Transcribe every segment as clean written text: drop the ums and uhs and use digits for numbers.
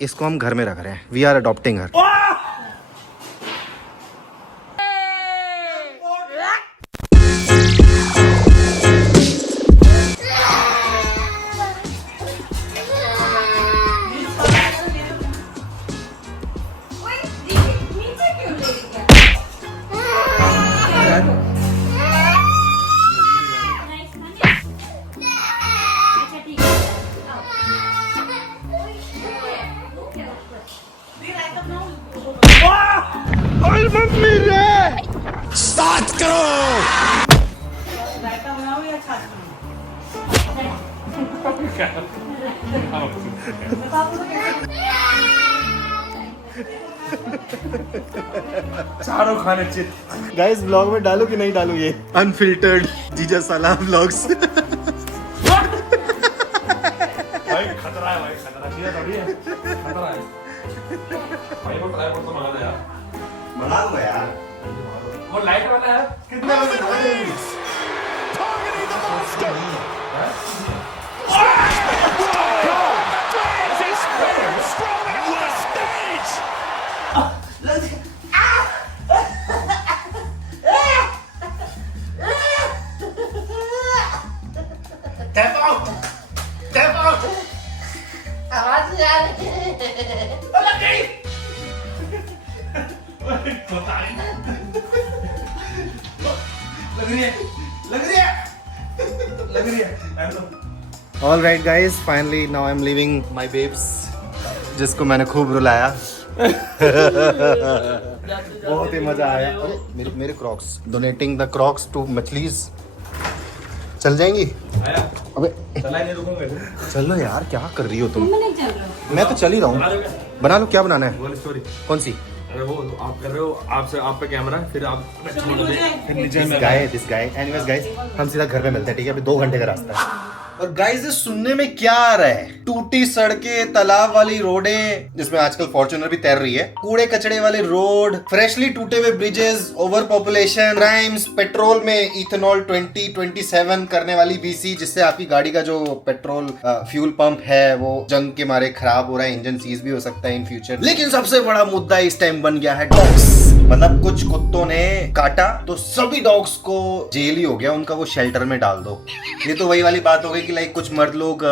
इसको हम घर में रख रहे हैं। वी आर अडॉप्टिंग हर। सात करो। चारों खाने चित। गाइस ब्लॉग में डालू कि नहीं डालू ये अनफिल्टर्ड जीजा साला ब्लॉग्स। भाई खतरा है भाई, खतरा किया थोड़ी है, खतरा है भाई। वो ट्राइपॉड तो मंगा दे यार, बना लो यार। वो लाइट वाला है। कितने बजे? All right guys, finally now I'm leaving my babes, जिसको मैंने खूब रुलाया। बहुत ही मजा आया। अरे मेरे Crocs, donating the Crocs to मछलीज। चल जाएंगी? अबे चला नहीं रुकूंगा। चलो यार, क्या कर रही हो तुम? मैं नहीं चल रहा हूँ। मैं तो चल ही रहा हूँ। बना लो, क्या बनाना है? बोल स्टोरी। कौन सी? अरे वो आप कर रहे हो, आपसे आप पे कैमरा है, फिर आप दिस गाय। एनीवेज गाइस, हम सीधा घर पे मिलते हैं, ठीक है? अभी 2 घंटे का रास्ता है। और गाइस, ये सुनने में क्या आ रहा है? टूटी सड़कें, तालाब वाली रोडें, जिसमें आजकल फॉर्च्यूनर भी तैर रही है, कूड़े कचड़े वाले रोड, फ्रेशली टूटे हुए bridges, over population, crimes, petrol में इथेनॉल 2027 करने वाली बीसी, जिससे आपकी गाड़ी का जो पेट्रोल फ्यूल पंप है वो जंग के मारे खराब हो रहा है, इंजन सीज भी हो सकता है इन फ्यूचर। लेकिन सबसे बड़ा मुद्दा इस टाइम बन गया है डॉग्स। मतलब कुछ कुत्तों ने काटा तो सभी डॉग्स को जेल ही हो गया, उनका वो शेल्टर में डाल दो। ये तो वही वाली बात हो गई कि लाइक कुछ मर्द लोग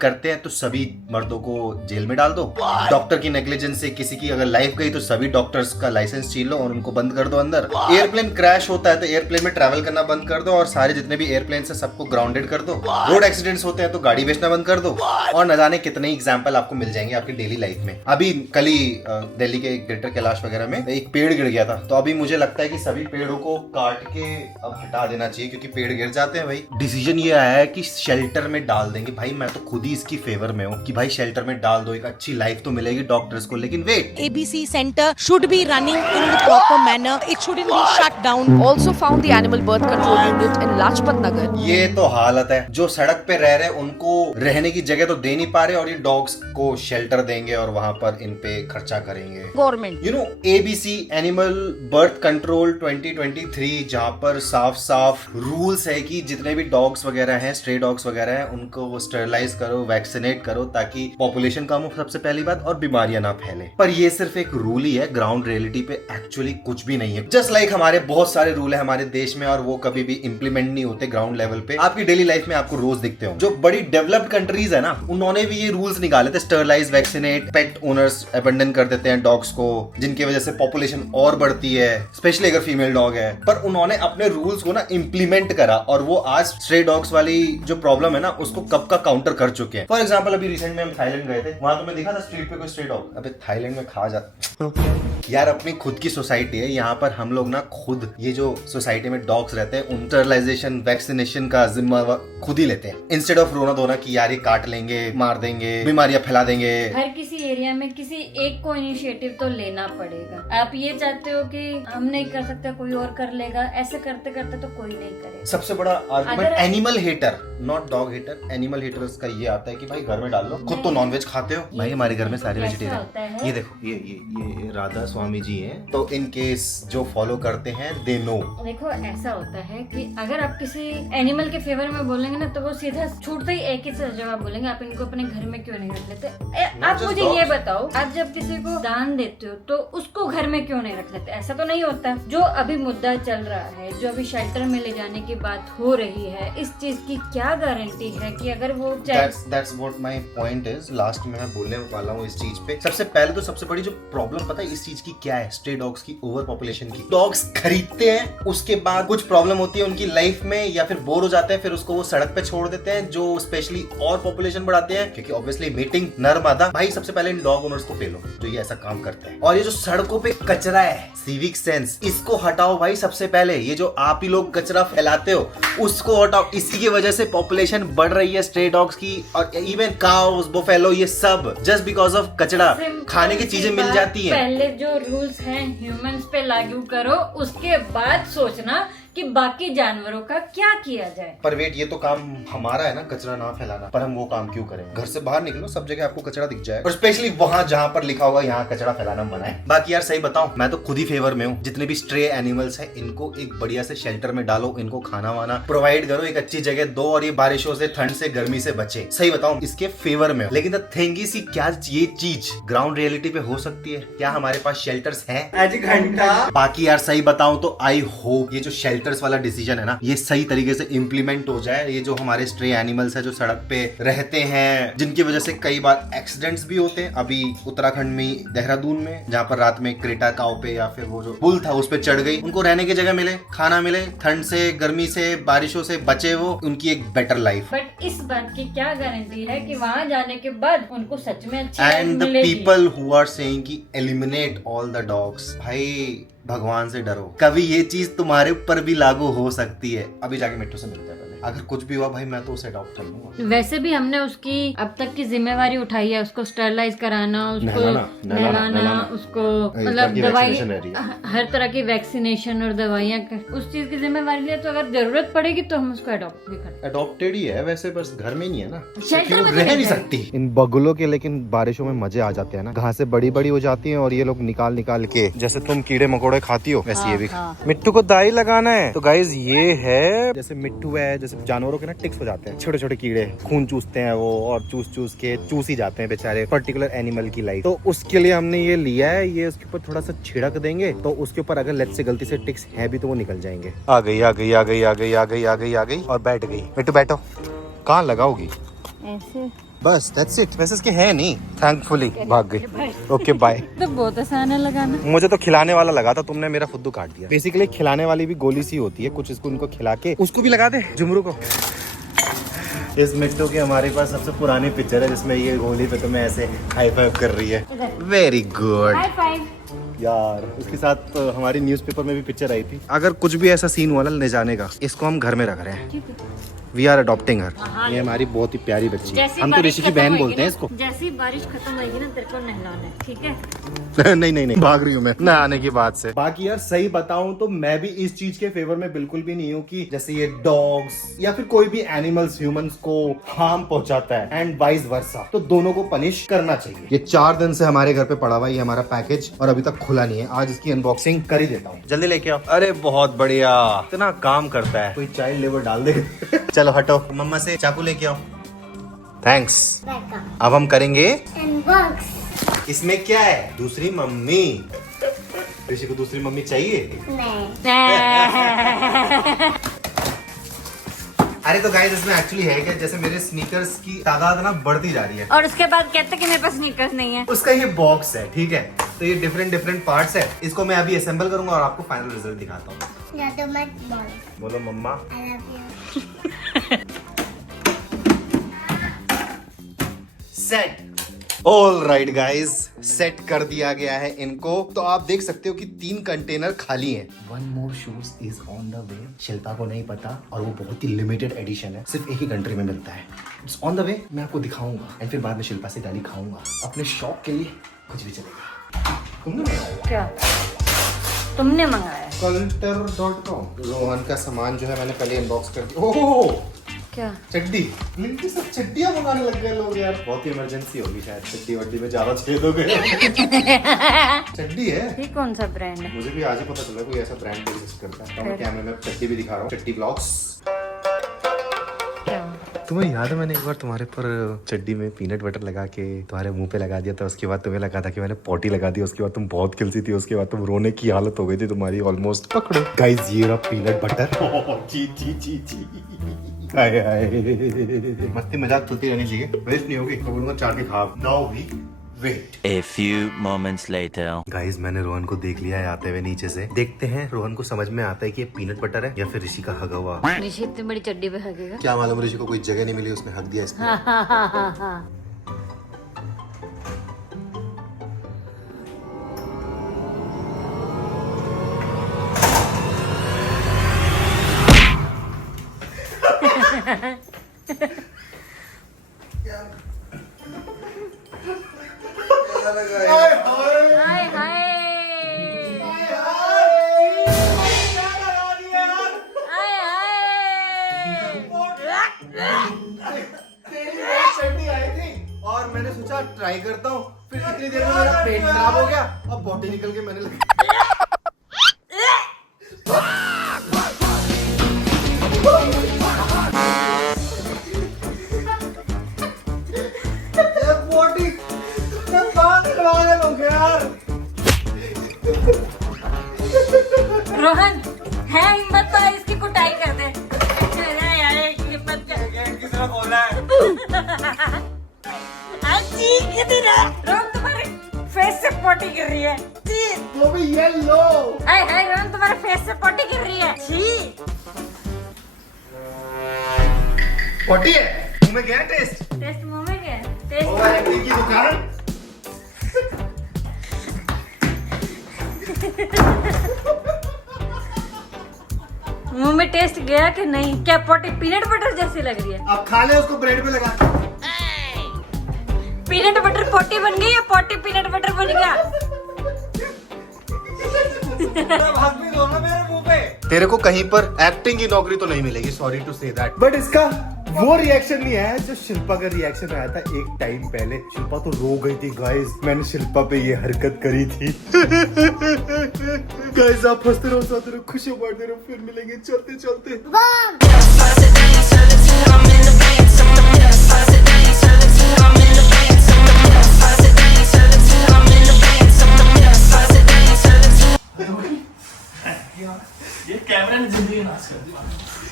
करते हैं तो सभी मर्दों को जेल में डाल दो। डॉक्टर की नेग्लिजेंस से किसी की अगर लाइफ गई तो सभी डॉक्टर्स का लाइसेंस छीन लो और उनको बंद कर दो अंदर। एयरप्लेन क्रैश होता है तो एयरप्लेन में ट्रैवल करना बंद कर दो और सारे जितने भी एयरप्लेन है सबको ग्राउंडेड कर दो। रोड एक्सीडेंट्स होते हैं तो गाड़ी बेचना बंद कर दो। और न जाने कितने एग्जाम्पल आपको मिल जाएंगे आपकी डेली लाइफ में। अभी कल ही दिल्ली के ग्रेटर कैलाश वगैरह में एक पेड़ गिर गया था, तो अभी मुझे लगता है कि सभी पेड़ों को काट के अब हटा देना चाहिए, क्योंकि पेड़ गिर जाते हैं भाई। डिसीजन ये आया है कि शेल्टर में डाल देंगे। भाई मैं तो खुद ही इसकी फेवर में हूँ कि भाई शेल्टर में डाल दो, एक अच्छी लाइफ तो मिलेगी डॉक्टर्स को। लेकिन wait, ABC center should be running in the proper manner. It shouldn't be shut down. Also found the animal birth control unit in Lajpat Nagar. ये तो हालत है। जो सड़क पे रह रहे उनको रहने की जगह तो दे नहीं पा रहे और ये डॉग्स को शेल्टर देंगे और वहां पर इन पे खर्चा करेंगे Government. You know ABC animal birth control 2023, जहाँ पर साफ साफ रूल्स है कि जितने भी डॉग्स वगैरह हैं, स्ट्रे डॉग्स वगैरह हैं, उनको वो स्टेरिलाइज करो, वैक्सीनेट करो, ताकि पॉपुलेशन कम हो, सबसे पहली बात, और बीमारियां ना फैले। पर ये सिर्फ एक रूल ही है, ग्राउंड रियलिटी पे एक्चुअली कुछ भी नहीं है। जस्ट लाइक हमारे बहुत सारे रूल है हमारे देश में और वो कभी भी इंप्लीमेंट नहीं होते ग्राउंड लेवल पे। आपकी डेली लाइफ में आपको रोज दिखते हो। जो बड़ी डेवलप्ड कंट्रीज है ना, उन्होंने भी ये रूल्स निकाले थे, स्टरलाइज, वैक्सीनेट, पेट ओनर्स अबंडन कर देते हैं डॉग्स को, जिनकी वजह से पॉपुलेशन और बढ़ती है, स्पेशली अगर फीमेल डॉग है। पर उन्होंने अपने रूल्स को ना इंप्लीमेंट करा और वो आज स्ट्रे डॉग्स वाली जो प्रॉब्लम है ना उसको कब का काउंटर कर चुके हैं। फॉर एग्जाम्पल अभी रिसेंट में हम थाईलैंड गए थे, वहां तो मैं देखा था स्ट्रीट पे कोई स्ट्रे डॉग। अबे थाईलैंड में खा जाता यार, अपनी खुद की सोसाइटी है, यहाँ पर हम लोग ना खुद ये जो सोसाइटी में डॉग्स रहते हैं उन स्टरलाइजेशन, वैक्सीनेशन का जिम्मा खुद ही लेते हैं, इंस्टेड ऑफ रोना धोना कि यार ये काट लेंगे, मार देंगे, बीमारियां फैला देंगे। हर किसी एरिया में किसी एक को इनिशिएटिव तो लेना पड़ेगा। आप ये चाहते हो कि हम नहीं कर सकते कोई और कर लेगा, ऐसे करते करते तो कोई नहीं करेगा। सबसे बड़ा argument animal hater, not dog hater, animal haters का ये आता है कि भाई घर में डाल लो। खुद तो नॉनवेज खाते हो भाई, हमारे घर में सारे वेजिटेरियन। ये देखो, ये ये राधा स्वामी जी हैं, तो इन केस जो फॉलो करते हैं दे नो। देखो ऐसा होता है कि अगर आप किसी एनिमल के फेवर में बोलेंगे ना तो वो सीधा छूटते ही एक ही जवाब बोलेंगे, आप इनको अपने घर में क्यों नहीं रख लेते। आप just मुझे dogs. ये बताओ, आप जब किसी को दान देते हो तो उसको घर में क्यों नहीं रख लेते? ऐसा तो नहीं होता। जो अभी मुद्दा चल रहा है, जो अभी शेल्टर में ले जाने की बात हो रही है, इस चीज की क्या गारंटी है कि अगर वो That's what my point is. Last में मैं बोलने वाला हूँ इस चीज पे। सबसे पहले तो सबसे बड़ी जो प्रॉब्लम पता है इस चीज की क्या है, स्ट्रे डॉग्स की ओवर पॉपुलेशन की। डॉग्स खरीदते हैं, उसके बाद कुछ प्रॉब्लम होती है उनकी लाइफ में या फिर बोर हो जाते हैं, फिर उसको वो सड़क पे छोड़ देते हैं, जो स्पेशली और पॉपुलेशन बढ़ाते हैं, क्योंकि ऑब्वियसली मीटिंग नर मादा। भाई सबसे पहले इन डॉग ओनर्स को पेलो जो ये ऐसा काम करते हैं। और ये जो सड़कों पे कचरा है, सिविक सेंस, इसको हटाओ भाई। सबसे पहले ये जो आप ही लोग कचरा फैलाते हो उसको हटाओ। इसी की वजह से पॉपुलेशन बढ़ रही है स्ट्रे डॉग्स की, और इवन काउस, बुफेलो, ये सब जस्ट बिकॉज ऑफ कचरा। खाने की चीजें मिल जाती हैं। पहले जो रूल्स हैं ह्यूमंस पे लागू करो, उसके बाद सोचना कि बाकी जानवरों का क्या किया जाए। पर वेट, ये तो काम हमारा है ना, कचरा ना फैलाना। पर हम वो काम क्यों करें? घर से बाहर निकलो, सब जगह आपको कचरा दिख जाए, और स्पेशली वहां जहां पर लिखा होगा यहाँ कचरा फैलाना मना है। बाकी यार सही बताऊं, मैं तो खुद ही फेवर में हूँ। जितने भी स्ट्रे एनिमल्स हैं इनको एक बढ़िया से शेल्टर में डालो, इनको खाना वाना प्रोवाइड करो, एक अच्छी जगह दो, और ये बारिशों से, ठंड से, गर्मी से बचे। सही बताऊं, इसके फेवर में। लेकिन द थिंग इज, क्या ये चीज ग्राउंड रियलिटी पे हो सकती है? क्या हमारे पास शेल्टर्स हैं? बाकी यार सही बताऊं तो आई होप ये जो शेल्टर्स वाला डिसीजन है ना, ये सही तरीके से इम्प्लीमेंट हो जाए। ये जो हमारे स्ट्रे एनिमल्स है जो सड़क पे रहते हैं, जिनकी वजह से कई बार एक्सीडेंट्स भी होते हैं। अभी उत्तराखंड में, देहरादून में, जहाँ पर रात में क्रेटा काउ पे या फिर वो जो पुल था उस पे चढ़ गई, उनको रहने की जगह मिले, खाना मिले, ठंड से, गर्मी से, बारिशों से बचे, वो उनकी एक बेटर लाइफ। बट इस बात की क्या गारंटी है कि वहाँ जाने के बाद उनको सच में अच्छी लाइफ एंड द मिलेगी? पीपल हु आर सेइंग कि एलिमिनेट ऑल द डॉग्स, भाई भगवान से डरो, कभी ये चीज तुम्हारे ऊपर भी लागू हो सकती है। अभी जाके मिट्टू से मिलते हैं पहले। अगर कुछ भी हुआ भाई मैं तो उसे अडॉप्ट कर लूंगा। वैसे भी हमने उसकी अब तक की जिम्मेवारी उठाई है, उसको स्टरलाइज कराना, उसको नहलाना, उसको मतलब दवाई, हर तरह की वैक्सीनेशन और दवाइयाँ, उस चीज की जिम्मेवारी लिया। तो अगर जरूरत पड़ेगी तो हम उसको अडॉप्ट भी करें। अडॉप्टेड ही है वैसे, बस घर में नहीं है ना, शेल्टर में तो रह नहीं नहीं सकती इन बगुलों के। लेकिन बारिशों में मजे आ जाते हैं ना, घासें बड़ी बड़ी हो जाती हैं और ये लोग निकाल निकाल के, जैसे तुम कीड़े मकोड़े खाती हो वैसे ये भी। मिट्टू को दाई लगाना है तो गाइज ये है, जैसे मिट्टू है, जैसे जानवरों के ना टिक्स हो जाते हैं, छोटे छोटे कीड़े खून चूसते हैं वो, और चूस के चूस ही जाते हैं बेचारे पर्टिकुलर एनिमल की लाइफ। तो उसके लिए हमने ये लिया है, ये उसके ऊपर थोड़ा सा छिड़क देंगे तो उसके ऊपर अगर लेट से गलती से टिक्स है भी तो वो निकल जाएंगे। आ गई आ गई आ गई आ गई आ गई आ गई आ गई और बैठ गई। मिट्टू बैठो, कहाँ लगाओगी? ऐसे बस दैट्स इट। वैसे इसके है नहीं, थैंकफुली भाग गई। Okay bye. तो बहुत आसान है लगाना। मुझे तो खिलाने वाला लगा था, तुमने मेरा फुद्दू काट दिया। बेसिकली खिलाने वाली भी गोली सी होती है कुछ, इसको उनको खिला के उसको भी लगा दे, जुमरू को। इस मिट्टू की हमारे पास सबसे पुरानी पिक्चर है जिसमें ये गोली पे तुम्हें ऐसे हाई फाइव कर रही है। Very good high five. यार उसके साथ हमारी न्यूज़पेपर में भी पिक्चर आई थी। अगर कुछ भी ऐसा सीन हुआ ना ले जाने का, इसको हम घर में रख रहे हैं। वी आर अडॉप्टिंग हर। ये हमारी बहुत ही प्यारी बच्ची है, हम तो ऋषि की बहन बोलते हैं इसको। जैसी बारिश खत्म होगी ना तेरे को नहलाना है, ठीक है? नहीं नहीं नहीं, भाग रही हूँ मैं न आने की बात से। बाकी यार सही बताऊं तो मैं भी इस चीज के फेवर में बिल्कुल भी नहीं हूँ कि जैसे ये डॉग्स या फिर कोई भी एनिमल्स ह्यूमंस को हार्म पहुंचाता है एंड वाइस वर्सा, तो दोनों को पनिश करना चाहिए। ये 4 दिन से हमारे घर पे पड़ा हुआ है हमारा पैकेज और अभी तक खुला नहीं है। आज इसकी अनबॉक्सिंग कर ही देता हूँ, जल्दी लेके आओ। अरे बहुत बढ़िया, इतना काम करता है, कोई चाइल्ड लेबर डाल दे। चलो हटो, मम्मा से चाकू लेके आओ। थैंक्स। अब हम करेंगे अनबॉक्स। इसमें क्या है? दूसरी मम्मी। ऋषि को दूसरी मम्मी चाहिए? अरे तो गाइस इसमें एक्चुअली है क्या, जैसे मेरे स्नीकर्स की तादाद ना बढ़ती जा रही है और उसके बाद कहते कि मेरे पास स्नीकर्स नहीं है। उसका ये बॉक्स है, ठीक है? तो ये डिफरेंट पार्ट्स है, इसको मैं अभी असेंबल करूंगा और आपको फाइनल रिजल्ट दिखाता हूँ। बोलो मम्मा। Set. All right guys, set कर दिया गया है इनको। तो आप देख सकते हो कि 3 कंटेनर खाली हैं। 1 more shoes is on the way। Shilpa को नहीं पता और वो बहुत ही लिमिटेड एडिशन है, सिर्फ एक ही कंट्री में मिलता है। इट्स ऑन द वे, मैं आपको दिखाऊंगा एंड फिर बाद में शिल्पा से गाली खाऊंगा। अपने शौक के लिए कुछ भी चलेगा। तुमने मंगाया क्या? तुमने मंगाया? culter.com। रोहन का सामान जो है मैंने पहले इनबॉक्स कर दिया। ओह क्या? चड्डी। इनकी सब चड्डियां मंगाने लग गए लोग यार। बहुत ही इमरजेंसी होगी शायद, चड्डी वड्डी में ज्यादा छेद हो गए। चड्डी है। ये कौन सा ब्रांड है? मुझे भी आज ही पता चला कोई ऐसा ब्रांड एग्जिस्ट करता है। तो मैं कैमरे में चड्डी भी दिखा रहा हूँ, चड्डी ब्लॉग्स। क्या? तुम्हें याद है मैंने एक बार तुम्हारे पर चड्डी में पीनट बटर लगा के तुम्हारे मुंह पे लगा दिया था, उसके बाद तुम्हें लगा था कि मैंने पॉटी लगा दी, उसके बाद तुम बहुत खिलसी थी, उसके बाद तुम रोने की हालत हो गई थी तुम्हारी ऑलमोस्ट। पकड़ो गाइस, ये रहा पीनट बटर। जी जी जी जी, हाय हाय। मस्ती मजाक चलती रहनी चाहिए, वेस्ट नहीं होगी। तो बोलूंगा चाट के खा। Now we wait. A few moments later. Guys, मैंने रोहन को देख लिया है आते हुए नीचे से। देखते हैं रोहन को समझ में आता है कि ये पीनट बटर है या फिर ऋषि का हगा हुआ। ऋषि इतनी बड़ी चड्डी पे हगेगा? क्या मालूम, ऋषि को कोई जगह नहीं मिली, उसने हक दिया इसमें। हाँ। हाय हाय। और मैंने सोचा ट्राई करता हूँ, फिर इतनी देर में मेरा पेट खराब हो गया, अब बॉडी निकल के मैंने लगा। बॉडी रोहन है हिम्मत तो इसकी कुटाई कर दे। अरे यार हिम्मत किसने बोला है? रोहन तुम्हारे फेस से पोटी गिर रही है। वो भी येलो। हाय रोहन तुम्हारे फेस से पोटी गिर रही है। छी। पोटी है मुंह में, गया टेस्ट? टेस्ट मुंह में गया? टेस्ट ओवरएक्टिंग की दुकान। मुंह में टेस्ट गया कि नहीं? क्या पोटी पीनट बटर जैसी लग रही है? अब खा ले उसको, ब्रेड पे लगा। पीनट बटर पोटी बन गई या पोटी पीनट बटर बन गया? तेरे को कहीं पर एक्टिंग की नौकरी तो नहीं मिलेगी, sorry to say that. But इसका वो रिएक्शन नहीं आया जो शिल्पा का रिएक्शन आया था एक टाइम पहले। शिल्पा तो रो गई थी गाइस, मैंने शिल्पा पे ये हरकत करी थी। गाइस, आप हंसते रहो, खुशी बांटते रहो, फिर मिलेंगे चलते चलते।